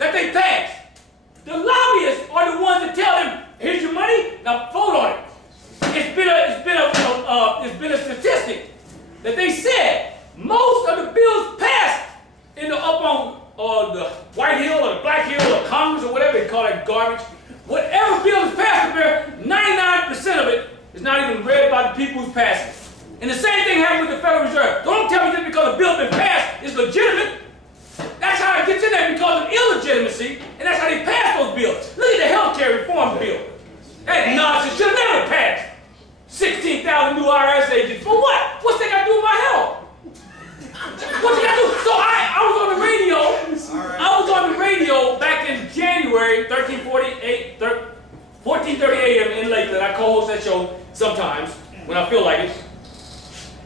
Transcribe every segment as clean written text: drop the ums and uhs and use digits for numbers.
that they pass. The lobbyists are the ones that tell them, here's your money, now vote on it. It's been a statistic that they said most of the bills passed up on the White Hill or the Black Hill or Congress or whatever they call it, garbage. Whatever bill is passed up there, 99% of it is not even read by the people who's passing it. And the same thing happened with the Federal Reserve. Don't tell me just because a bill's been passed is legitimate. That's how it gets in there because of illegitimacy, and that's how they pass those bills. Look at the health care reform bill. That nonsense should never pass. 16,000 new IRS agents. For what? What's that got to do with my health? What's it got to do? So I was on the radio. I was on the radio back in January, 14:30 a.m. in Lakeland. I co-host that show sometimes when I feel like it.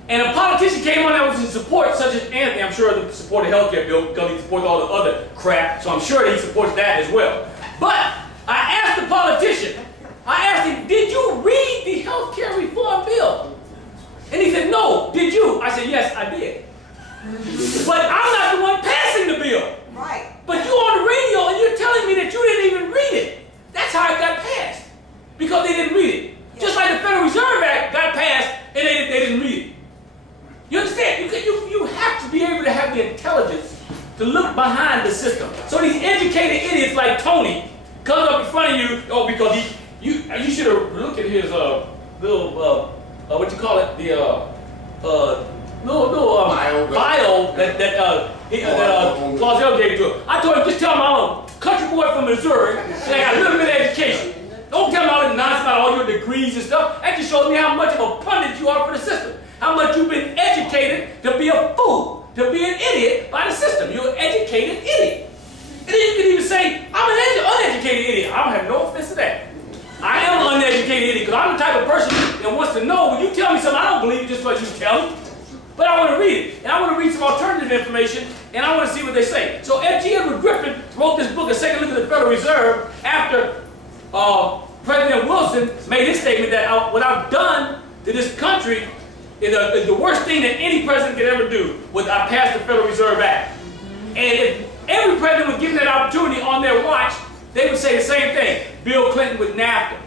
And a politician came on that was in support, such as Anthony. I'm sure he supported the health care bill because he supports all the other crap. So I'm sure that he supports that as well. But I asked the politician, I asked him, did you read the health care reform bill? And he said, no. Did you? I said, yes, I did. But I'm not the one passing the bill. Right. But you're on the radio and you're telling me that you didn't even read it. That's how it got passed. Because they didn't read it. Yes. Just like the Federal Reserve Act got passed and they didn't read it. You understand? You have to be able to have the intelligence to look behind the system. So these educated idiots like Tony comes up in front of you, because you should have looked at his little what you call it, the little bio that Clausel gave to him. I told him, just tell him I'm a country boy from Missouri and I got a little bit of education. Don't tell me all that nonsense about all your degrees and stuff. That just shows me how much of a pundit you are for the system. How much you've been educated to be a fool, to be an idiot by the system. You're an educated idiot. And then you can even say, I'm an uneducated idiot. I don't have no offense to that. I am an uneducated idiot because I'm the type of person that wants to know when you tell me something I don't believe just what you tell me. But I want to read it. And I want to read some alternative information and I want to see what they say. So F.G. Edward Griffin wrote this book, A Second Look at the Federal Reserve, after President Wilson made his statement that what I've done to this country is the worst thing that any president could ever do was I passed the Federal Reserve Act. And if every president was given that opportunity on their watch, they would say the same thing. Bill Clinton with NAFTA,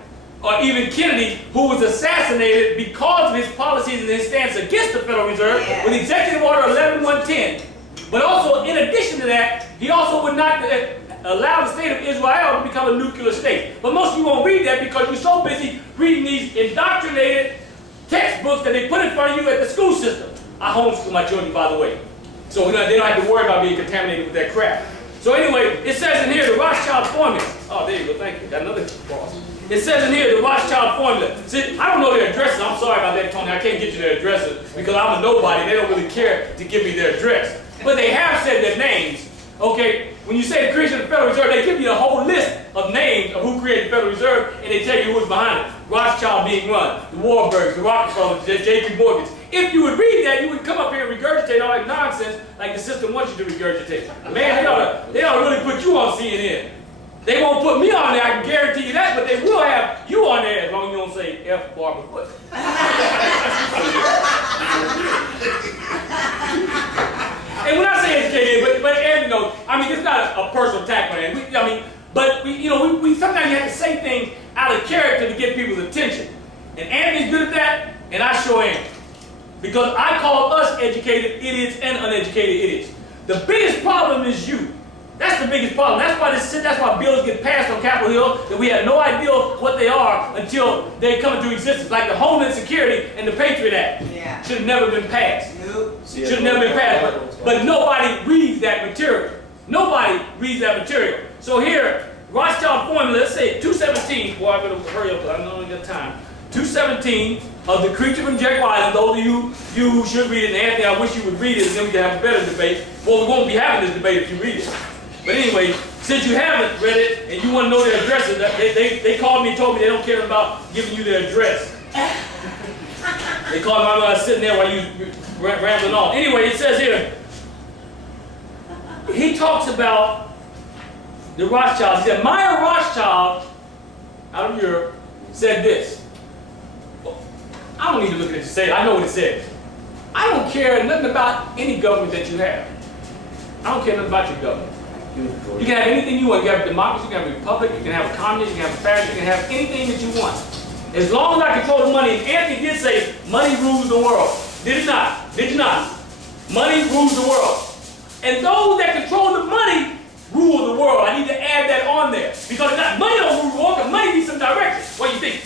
or even Kennedy, who was assassinated because of his policies and his stance against the Federal Reserve with Executive Order 11110. But also, in addition to that, he also would not allow the state of Israel to become a nuclear state. But most of you won't read that because you're so busy reading these indoctrinated textbooks that they put in front of you at the school system. I homeschool my children, by the way. So they don't have to worry about being contaminated with that crap. So anyway, it says in here, the Rothschild formula. Oh, there you go, thank you. Got another boss. It says in here, the Rothschild formula. See, I don't know their addresses. I'm sorry about that, Tony. I can't get you their addresses because I'm a nobody. They don't really care to give me their address. But they have said their names. Okay, when you say the creation of the Federal Reserve, they give you a whole list of names of who created the Federal Reserve, and they tell you who's behind it. Rothschild being one, the Warburgs, the Rockefellers, the J.P. Morgans. If you would read that, you would come up here and regurgitate all that nonsense like the system wants you to regurgitate. Man, they ought to really put you on CNN. They won't put me on there, I can guarantee you that, but they will have you on there as long as you don't say F. Barbara Bush. And when I say educated, but Aaron knows, I mean, it's not a personal attack on Aaron. But we sometimes have to say things out of character to get people's attention. And Anthony's good at that, and I sure am. Because I call us educated idiots and uneducated idiots. The biggest problem is you. That's the biggest problem. That's why bills get passed on Capitol Hill that we have no idea what they are until they come into existence. Like the Homeland Security and the Patriot Act. Yeah. Should have never been passed. Nope. Should have never been passed. But nobody reads that material. Nobody reads that material. So here, Rothschild formula, let's say 217. Boy, I better hurry up because I don't got time. 217 of the Creature from Jekyll Island. Those of you who should read it, and Anthony, I wish you would read it, and then we can have a better debate. Well, we won't be having this debate if you read it. But anyway, since you haven't read it and you want to know their addresses, they called me and told me they don't care about giving you their address. They called me while I was sitting there while you rambling on. Anyway, it says here, he talks about the Rothschilds. He said, Meyer Rothschild, out of Europe, said this. I don't need to look at it to say it. I know what it says. I don't care nothing about any government that you have. I don't care nothing about your government. You can have anything you want. You can have a democracy, you can have a republic, you can have a communist, you can have a fascist, you can have anything that you want. As long as I control the money, and Anthony did say money rules the world. Did it not? Did you not? Money rules the world. And those that control the money rule the world. I need to add that on there. Because money don't rule the world, because money needs some direction. What do you think?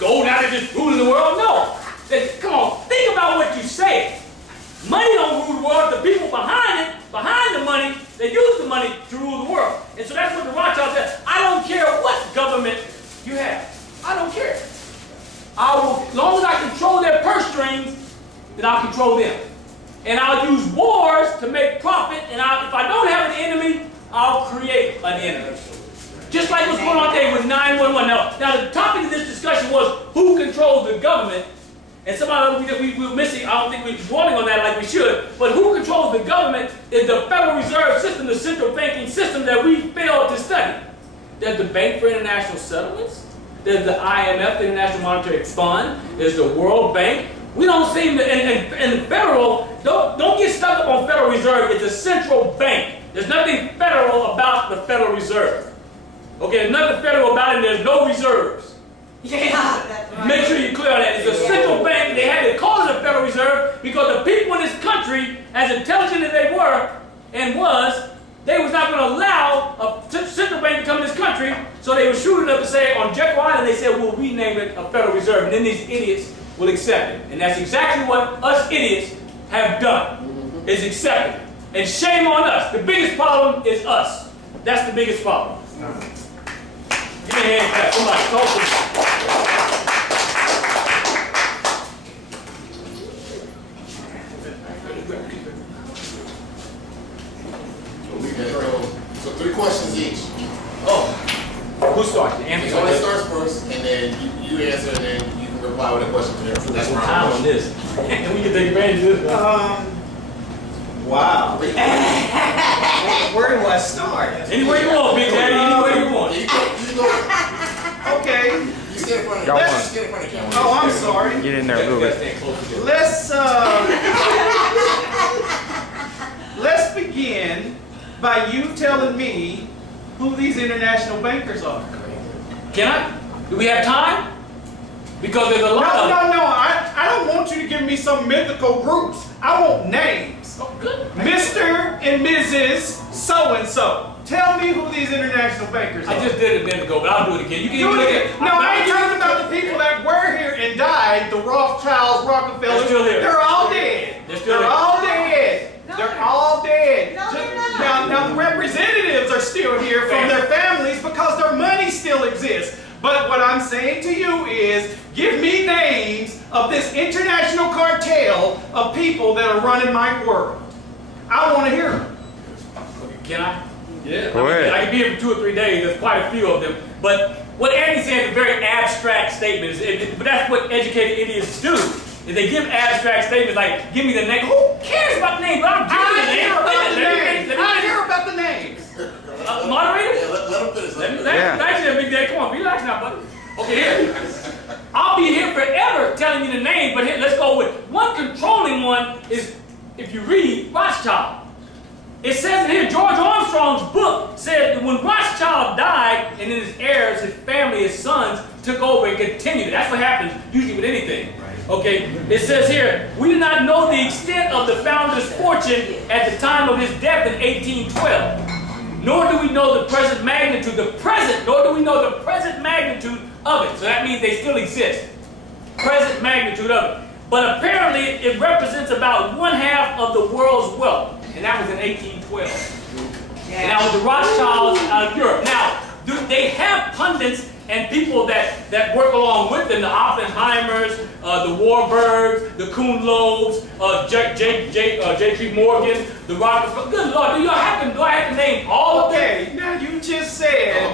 Gold out there just ruling the world? No. Come on, think about what you say. Money don't rule the world. The people behind it, behind the money, they use the money to rule the world. And so that's what the Rothschild said. I don't care what government you have. I don't care. As long as I control their purse strings, then I'll control them. And I'll use wars to make profit. And if I don't have an enemy, I'll create an enemy. Just like what's going on today with 911. Now the topic of this discussion was who controls the government. And somehow we were missing, I don't think we're dwelling on that like we should, but who controls the government is the Federal Reserve System, the central banking system that we failed to study. There's the Bank for International Settlements, there's the IMF, the International Monetary Fund, there's the World Bank. We don't seem to, and federal, don't get stuck up on Federal Reserve, it's a central bank. There's nothing federal about the Federal Reserve. Okay, there's nothing federal about it, there's no reserves. Yeah, that's right. Make sure you're clear on that. It's a central bank. They had to call it a Federal Reserve because the people in this country, as intelligent as they were and was, they was not going to allow a central bank to come in this country. So they were shooting up and say on Jekyll Island, they said, we'll rename it a Federal Reserve. And then these idiots will accept it. And that's exactly what us idiots have done, is accept it. And shame on us. The biggest problem is us. That's the biggest problem. Give me a hand clap. Somebody talk to me. So 3 questions each. Oh, who starts? Anthony Starts first, and then you answer, and then you can reply with a question to them. That's time round on 1. this. And we can take advantage of this. Wow. Where do I start? Anywhere you want, Big Daddy. Anywhere you want. You go. Okay. You sit in front of Y'all you. want- Sit in front of the camera. Oh, I'm sorry. Get in there a little bit. Stand close together. Let's begin by you telling me who these international bankers are. Can I? Do we have time? Because there's a No, lot of no, no. I don't want you to give me some mythical groups. I want names. Oh, good. Mr. and Mrs. So-and-so. Tell me who these international bankers are. I just did it a minute ago, but I'll do it again. You can Do even it look again. at. No, I ain't talking about the people that were here and died, the Rothschilds, Rockefellers. They're still here. They're all dead. They're still here. all dead. No, They're they're all dead. No, they're not. Now the representatives are still here from their families because their money still exists. But what I'm saying to you is, give me names of this international cartel of people that are running my world. I want to hear them. Can I? Yeah. Go ahead. I can be here for 2 or 3 days. There's quite a few of them. But what Andy said is a very abstract statement. But that's what educated idiots do. Is they give abstract statements like, give me the name. Who cares about the name? But I'm giving you the name. I hear about the names. Moderator? Yeah, let them finish. Let me Yeah. thank you, Big Daddy. Come on, relax now, buddy. Okay, here. I'll be here forever telling you the name, but here, let's go with one controlling one is, if you read Rothschild. It says in here, George Armstrong's book said that when Rothschild died and then his heirs, his family, his sons, took over and continued. That's what happens usually with anything. Okay, it says here, we do not know the extent of the founder's fortune at the time of his death in 1812. Nor do we know the present magnitude, nor do we know the present magnitude of it. So that means they still exist. Present magnitude of it. But apparently it represents about 1/2 of the world's wealth. And that was in 1812. And that was the Rothschilds out of Europe. Now, they have pundits and people that work along with them, the Oppenheimers, the Warburgs, the Kuhn Loebs, J.P. Morgan, the Rockefeller. Good Lord, do I have to name all of them? Okay, now you just said